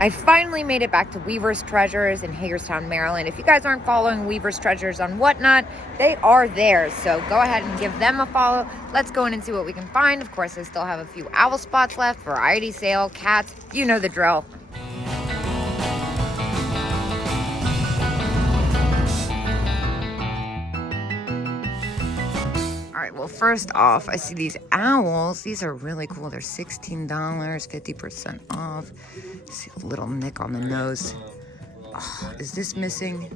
I finally made it back to Weaver's Treasures in Hagerstown, Maryland. If you guys aren't following Weaver's Treasures on Whatnot, they are there. So go ahead and give them a follow. Let's go in and see what we can find. Of course, I still have a few owl spots left, variety sale, cats, you know the drill. All right, well, first off, I see these owls. These are really cool. They're $16, 50% off. See a little nick on the nose. Oh, is this missing?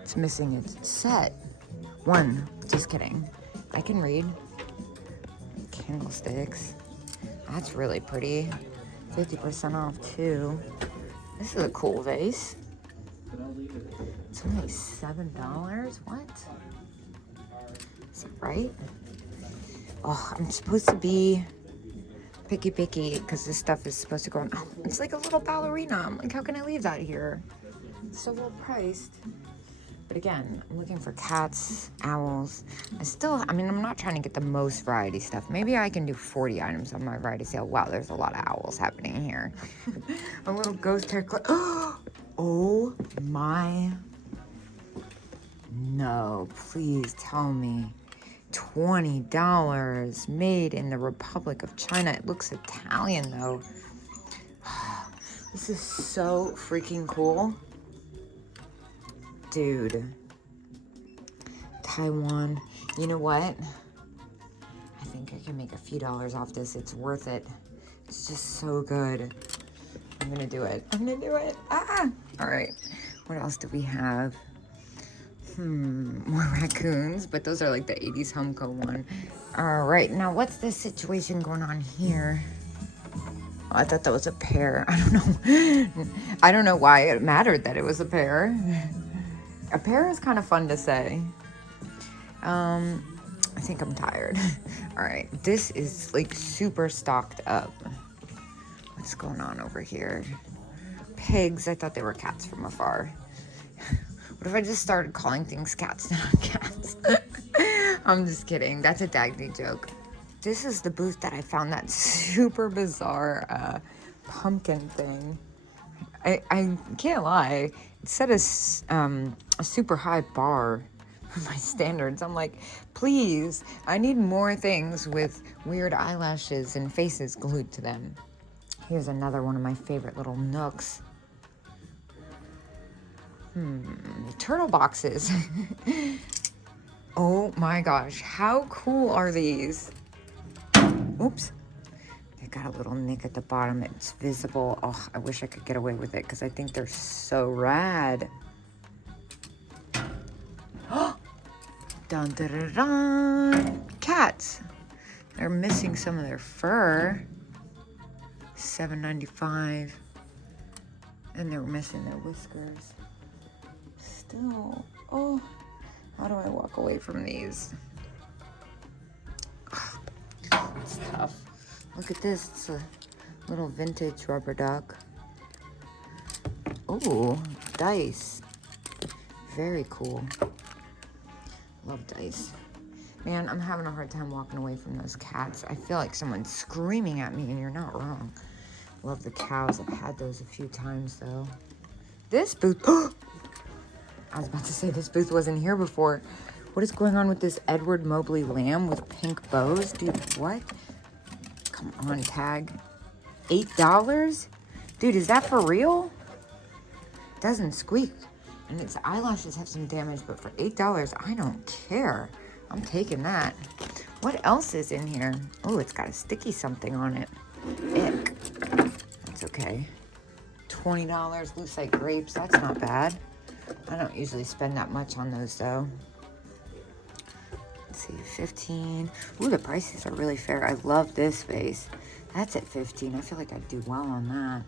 It's missing its set. One, just kidding. I can read. Candlesticks. That's really pretty. 50% off too. This is a cool vase. It's only $7. What? Is it right? Oh, I'm supposed to be picky because this stuff is supposed to go on. Oh, it's like a little ballerina. I'm like, how can I leave that here? It's so well priced. But again, I'm looking for cats, owls. I'm not trying to get the most variety stuff. Maybe I can do 40 items on my variety sale. Wow, there's a lot of owls happening here. A little ghost hair clip. Oh my. No, please tell me. $20 made in the Republic of China. It looks Italian though. This is so freaking cool. Dude. Taiwan. You know what? I think I can make a few dollars off this. It's worth it. It's just so good. I'm gonna do it. Ah! All right. What else do we have? More raccoons, but those are like the 80s Humco one. All right, now what's this situation going on here? Oh, I thought that was a pear. I don't know. I don't know why it mattered that it was a pear. A pear is kind of fun to say. I think I'm tired. All right, this is like super stocked up. What's going on over here? Pigs. I thought they were cats from afar. What if I just started calling things cats, not cats? I'm just kidding. That's a Dagny joke. This is the booth that I found that super bizarre pumpkin thing. I can't lie. It set a super high bar for my standards. I'm like, please, I need more things with weird eyelashes and faces glued to them. Here's another one of my favorite little nooks. Turtle boxes. Oh my gosh, how cool are these? Oops. They got a little nick at the bottom. It's visible. Oh, I wish I could get away with it because I think they're so rad. Dun, dun, dun, dun. Cats. They're missing some of their fur. $7.95. And they're missing their whiskers. Still, oh, how do I walk away from these? It's tough. Look at this. It's a little vintage rubber duck. Oh, dice. Very cool. Love dice. Man, I'm having a hard time walking away from those cats. I feel like someone's screaming at me, and you're not wrong. Love the cows. I've had those a few times, though. This booth... I was about to say this booth wasn't here before. What is going on with this Edward Mobley lamb with pink bows? Dude, what? Come on, tag. $8? Dude, is that for real? It doesn't squeak. And its eyelashes have some damage, but for $8, I don't care. I'm taking that. What else is in here? Oh, it's got a sticky something on it. Ick. That's okay. $20, lucite grapes. That's not bad. I don't usually spend that much on those, though. Let's see, 15. Ooh, the prices are really fair. I love this vase. That's at 15. I feel like I'd do well on that.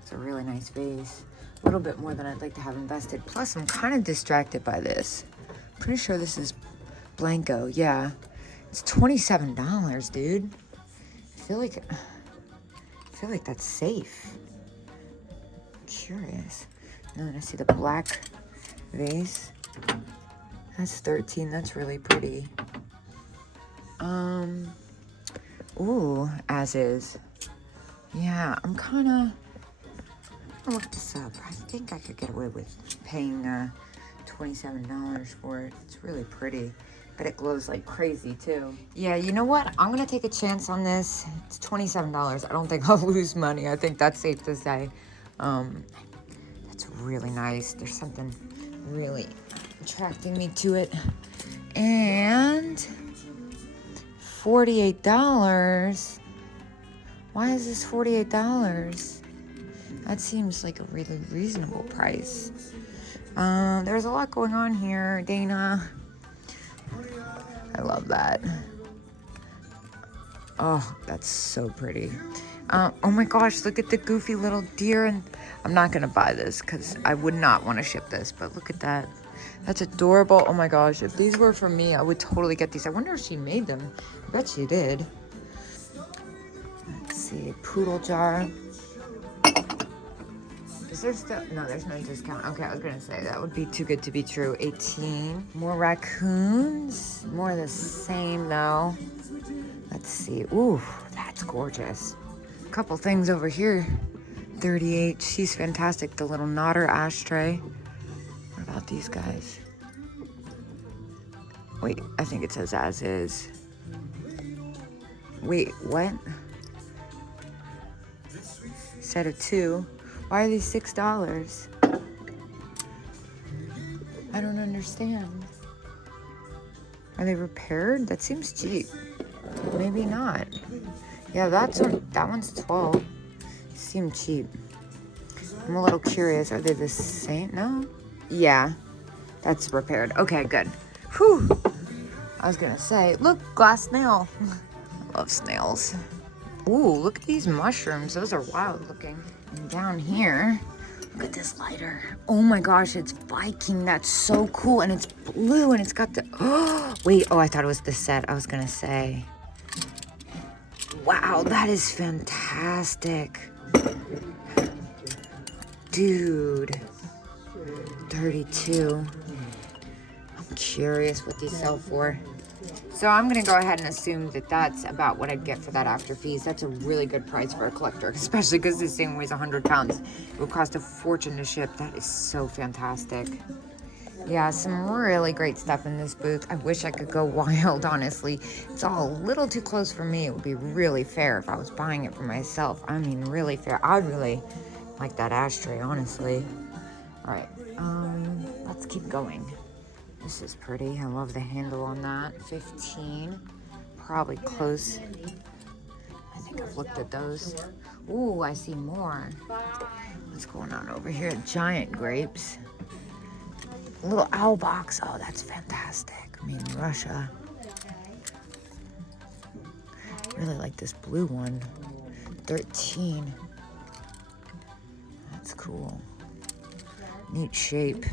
It's a really nice vase. A little bit more than I'd like to have invested. Plus, I'm kind of distracted by this. Pretty sure this is Blanco. Yeah. It's $27, dude. I feel like that's safe. I'm curious. And then I see the black vase. That's 13. That's really pretty. Ooh, as is. Yeah, I'm kind of... I'll look this up. I think I could get away with paying $27 for it. It's really pretty, but it glows like crazy too. Yeah, you know what? I'm gonna take a chance on this. It's $27. I don't think I'll lose money. I think that's safe to say. That's really nice. There's something really attracting me to it. And $48. Why is this $48? That seems like a really reasonable price. There's a lot going on here, Dana. I love that. Oh, that's so pretty. Oh my gosh, look at the goofy little deer. And I'm not gonna buy this because I would not want to ship this, but look at that. That's adorable. Oh my gosh, if these were for me, I would totally get these. I wonder if she made them. I bet she did. Let's see, poodle jar. Is there still, no, there's no discount. Okay, I was gonna say that would be too good to be true. 18. More raccoons. More of the same though. Let's see. Ooh, that's gorgeous. A couple things over here. 38. She's fantastic. The little Nodder ashtray. What about these guys? Wait, I think it says as is. Wait, what? Set of 2. Why are these $6? I don't understand. Are they repaired? That seems cheap. Maybe not. Yeah, that one's 12. Seem cheap. I'm a little curious. Are they the same? No? Yeah, that's repaired. Okay, good. Whew. I was gonna say, look, glass snail. I love snails. Ooh, look at these mushrooms. Those are wild looking. And down here, look at this lighter. Oh my gosh, it's Viking. That's so cool. And it's blue and it's got the, oh, wait. Oh, I thought it was the set. I was gonna say. Wow, that is fantastic. Dude. 32. I'm curious what these sell for. So I'm gonna go ahead and assume that that's about what I'd get for that after fees. That's a really good price for a collector, especially because this thing weighs 100 pounds. It would cost a fortune to ship. That is so fantastic. Yeah, some really great stuff in this booth. I wish I could go wild, honestly. It's all a little too close for me. It would be really fair if I was buying it for myself. I mean, really fair. I'd really like that ashtray, honestly. All right, let's keep going. This is pretty. I love the handle on that. 15. Probably close. I think I've looked at those. Ooh, I see more. What's going on over here? Giant grapes. A little owl box. Oh, that's fantastic. I mean, Russia. Really like this blue one. 13. That's cool. Neat shape.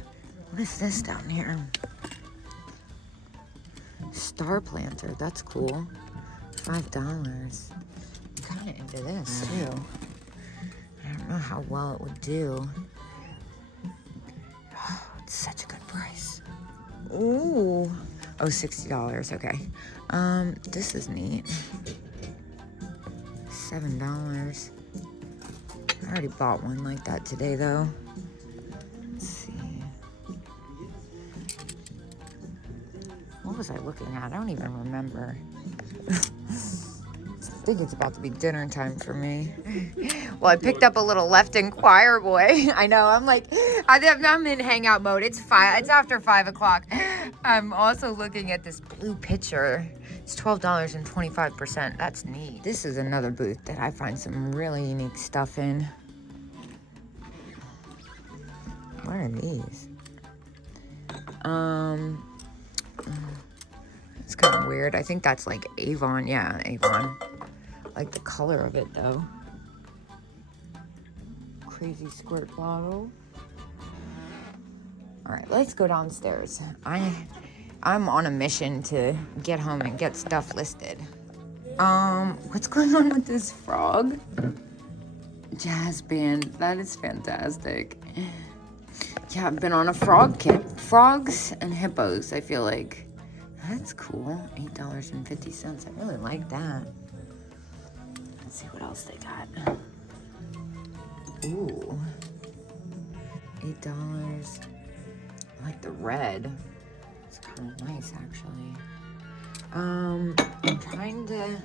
What is this down here? Star planter. That's cool. $5. I'm kind of into this too. I don't know how well it would do. Oh, it's such a good price. Ooh. Oh, $60. Okay. This is neat. $7. I already bought one like that today though. Let's see. What was I looking at? I don't even remember. I think it's about to be dinner time for me. Well, I picked up a little left and choir boy. I know, I'm like, I'm in hangout mode. It's after 5 o'clock. I'm also looking at this blue pitcher. It's $12 and 25%. That's neat. This is another booth that I find some really unique stuff in. What are these? It's kind of weird. I think that's like Avon. Yeah, Avon. I like the color of it though. Crazy squirt bottle. All right, let's go downstairs. I'm on a mission to get home and get stuff listed. What's going on with this frog? Jazz band. That is fantastic. Yeah, I've been on a frog kick. Frogs and hippos, I feel like. That's cool. $8.50. I really like that. Let's see what else they got. Ooh. $8. I like the red. It's kind of nice, actually. I'm trying to...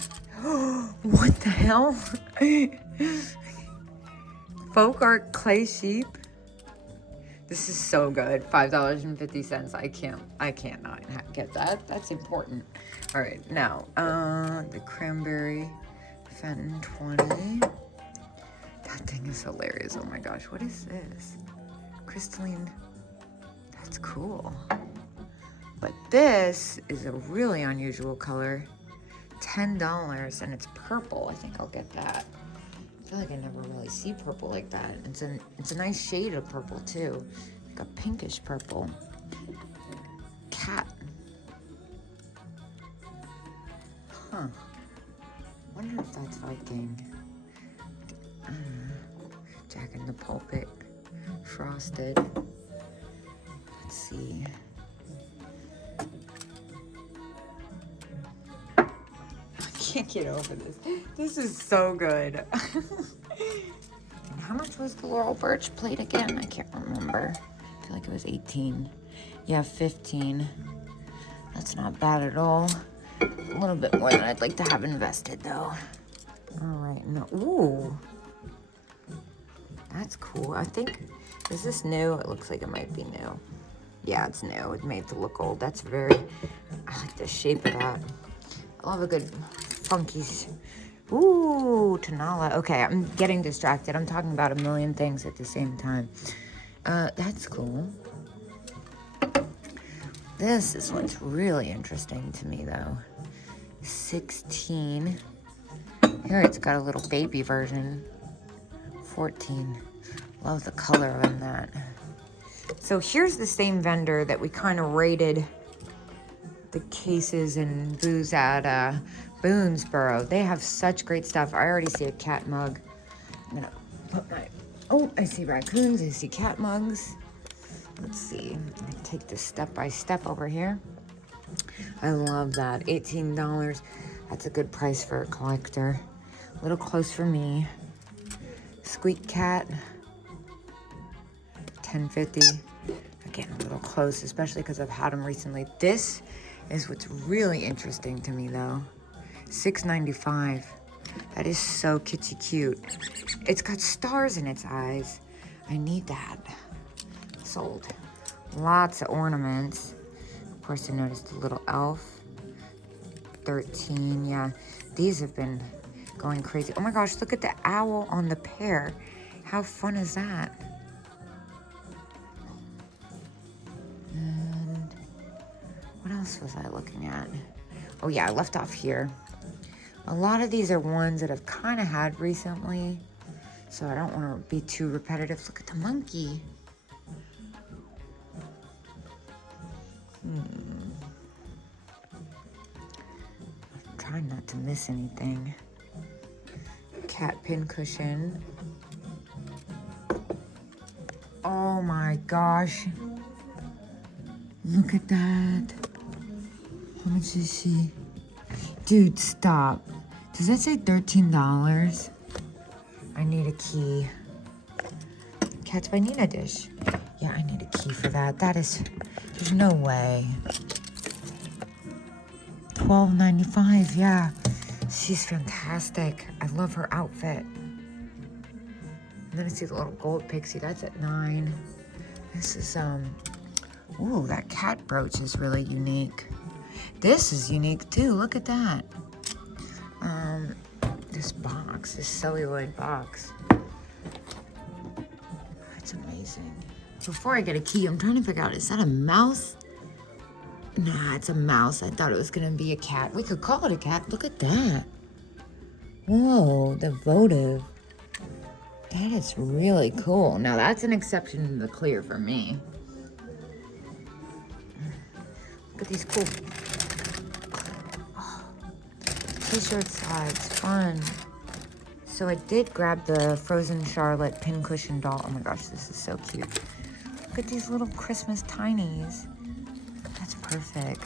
What the hell? Folk art clay sheep. This is so good. $5.50. I can't not get that. That's important. All right, now the cranberry Fenton 20. That thing is hilarious. Oh my gosh, what is this? Crystalline. That's cool. But this is a really unusual color. $10, and it's purple. I think I'll get that. I feel like I never really see purple like that. It's a nice shade of purple too, like a pinkish purple. Cat. Huh. Wonder if that's Viking. Jack in the Pulpit. Frosted. Let's see. I can't get over this. This is so good. And how much was the Laurel Birch plate again? I can't remember. I feel like it was 18. Yeah, 15. That's not bad at all. A little bit more than I'd like to have invested though. All right, no, ooh. That's cool. I think, is this new? It looks like it might be new. Yeah, it's new. It's made to look old. That's very, I like the shape of that. I love a good funky, ooh, Tanala. Okay, I'm getting distracted. I'm talking about a million things at the same time. That's cool. This is what's really interesting to me though. 16. Here it's got a little baby version. 14. Love the color on that. So here's the same vendor that we kind of rated the cases and booze at Boonesboro. They have such great stuff. I already see a cat mug. I'm gonna put my, oh, I see raccoons, I see cat mugs. Let's see, I take this step by step over here. I love that, $18. That's a good price for a collector. A little close for me. Squeak cat, $10.50. Again, a little close, especially because I've had them recently. This is what's really interesting to me though. $6.95. That is so kitschy cute. It's got stars in its eyes. I need that. Sold. Lots of ornaments. Of course, I noticed the little elf. 13, yeah. These have been going crazy. Oh my gosh, look at the owl on the pear. How fun is that? And what else was I looking at? Oh yeah, I left off here. A lot of these are ones that I've kind of had recently, so I don't want to be too repetitive. Look at the monkey. I'm trying not to miss anything. Cat pin cushion. Oh my gosh. Look at that. How much is she? Dude, stop. Does that say $13? I need a key. Cats by Nina dish. Yeah, I need a key for that. That is, there's no way. $12.95, yeah. She's fantastic. I love her outfit. And then I see the little gold pixie. That's at $9. This is, ooh, that cat brooch is really unique. This is unique too. Look at that. This box, this celluloid box. That's amazing. Before I get a key, I'm trying to figure out, is that a mouse? Nah, it's a mouse. I thought it was gonna be a cat. We could call it a cat. Look at that. Whoa, the votive. That is really cool. Now that's an exception to the clear for me. Look at these cool t-shirt sides, fun. So I did grab the Frozen Charlotte pincushion doll. Oh my gosh, this is so cute. Look at these little Christmas tinies. That's perfect.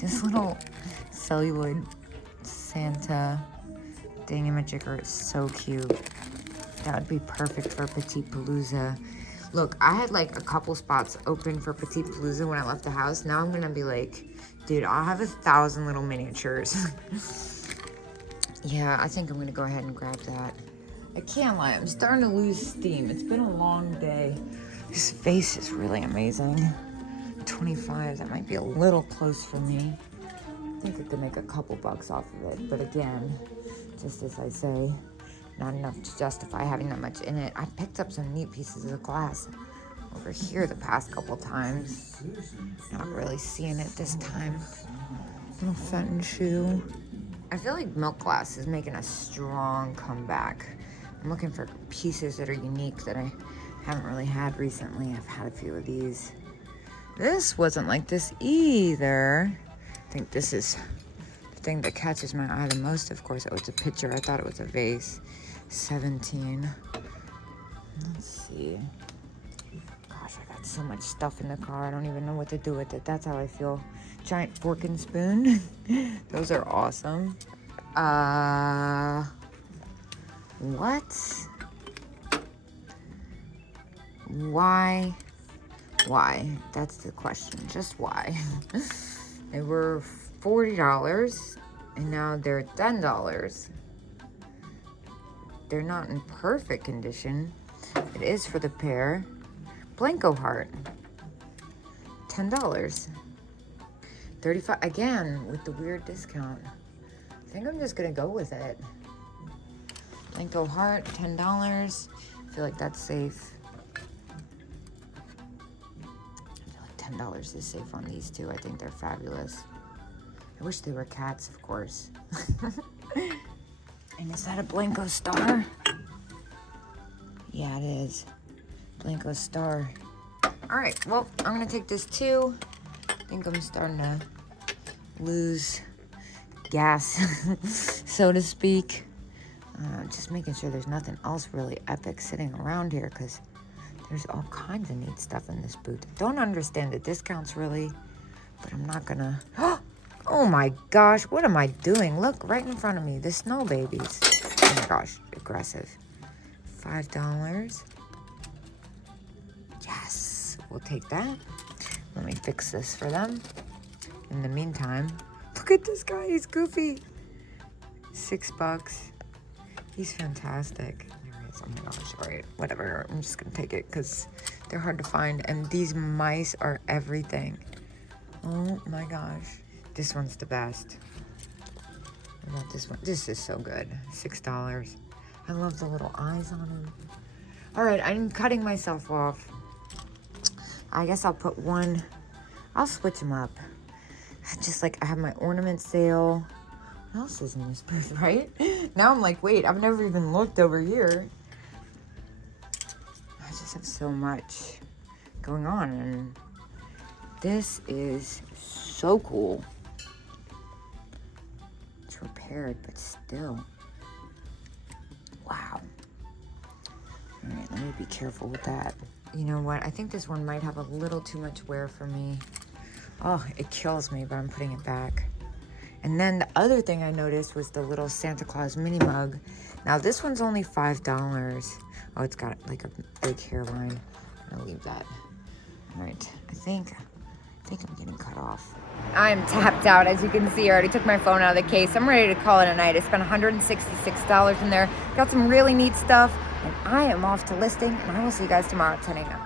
This little celluloid Santa thingamajigger is so cute. That would be perfect for Petite Palooza. Look, I had like a couple spots open for Petite Palooza when I left the house. Now I'm gonna be like, dude, I'll have 1,000 little miniatures. Yeah, I think I'm gonna go ahead and grab that. I can't lie, I'm starting to lose steam. It's been a long day. This vase is really amazing. 25, that might be a little close for me. I think I could make a couple bucks off of it, but again, just as I say, not enough to justify having that much in it. I picked up some neat pieces of glass over here the past couple times. Not really seeing it this time. Little Fenton shoe. I feel like milk glass is making a strong comeback. I'm looking for pieces that are unique that I haven't really had recently. I've had a few of these. This wasn't like this either. I think this is the thing that catches my eye the most, of course. Oh, it's a picture. I thought it was a vase. 17. Let's see. Gosh, I got so much stuff in the car. I don't even know what to do with it. That's how I feel. Giant fork and spoon. Those are awesome. What? Why? Why? That's the question. Just why? They were $40 and now they're $10. They're not in perfect condition. It is for the pair. Blanco heart. $10. 35 again with the weird discount. I think I'm just gonna go with it. Blanco heart, $10. I feel like that's safe. I feel like $10 is safe on these two. I think they're fabulous. I wish they were cats, of course. And is that a Blanco star? Yeah, it is. Blanco star. All right, well, I'm gonna take this too. I think I'm starting to lose gas, so to speak. Just making sure there's nothing else really epic sitting around here because there's all kinds of neat stuff in this booth. Don't understand the discounts really, but I'm not gonna. Oh my gosh, what am I doing? Look, right in front of me, the snow babies. Oh my gosh, aggressive. $5. Yes, we'll take that. Let me fix this for them. In the meantime, look at this guy, he's goofy. $6. He's fantastic. There he is. Oh my gosh, all right, whatever. I'm just gonna take it because they're hard to find and these mice are everything. Oh my gosh. This one's the best. I love this one. This is so good. $6. I love the little eyes on him. All right, I'm cutting myself off. I guess I'll put one. I'll switch them up. Just like I have my ornament sale. What else is in this booth, right? Now I'm like, wait, I've never even looked over here. I just have so much going on. And this is so cool. Repaired, but still. Wow. All right, let me be careful with that. You know what? I think this one might have a little too much wear for me. Oh, it kills me, but I'm putting it back. And then the other thing I noticed was the little Santa Claus mini mug. Now this one's only $5. Oh, it's got like a big hairline. I'm gonna leave that. All right, I think I'm getting cut off. I'm tapped out, as you can see. I already took my phone out of the case. I'm ready to call it a night. I spent $166 in there. Got some really neat stuff, and I am off to listing, and I will see you guys tomorrow at 10 a.m.